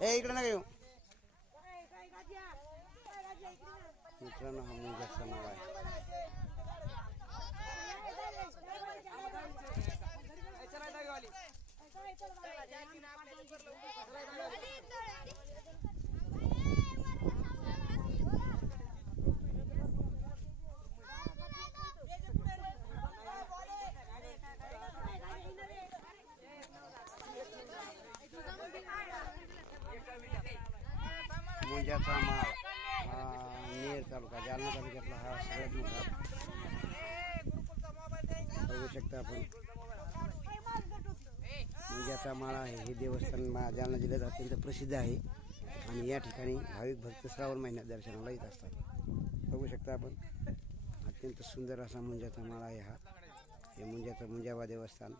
ए इकडे नका येऊ मित्रांनो, हा मुंजाचा माळा आहे. मुंजाचा माळ नेर तालुका जालना तालुक्यातला हा सगळ्यात मोठा बघू शकता आपण. मुंजाचा माळा आहे हे देवस्थान जालना जिल्ह्यात अत्यंत प्रसिद्ध आहे आणि या ठिकाणी भाविक भक्त श्रावण महिन्यात दर्शनाला येत असतात. बघू शकता आपण अत्यंत सुंदर असा मुंजाचा माळा आहे हा. हे मुंजाबा देवस्थान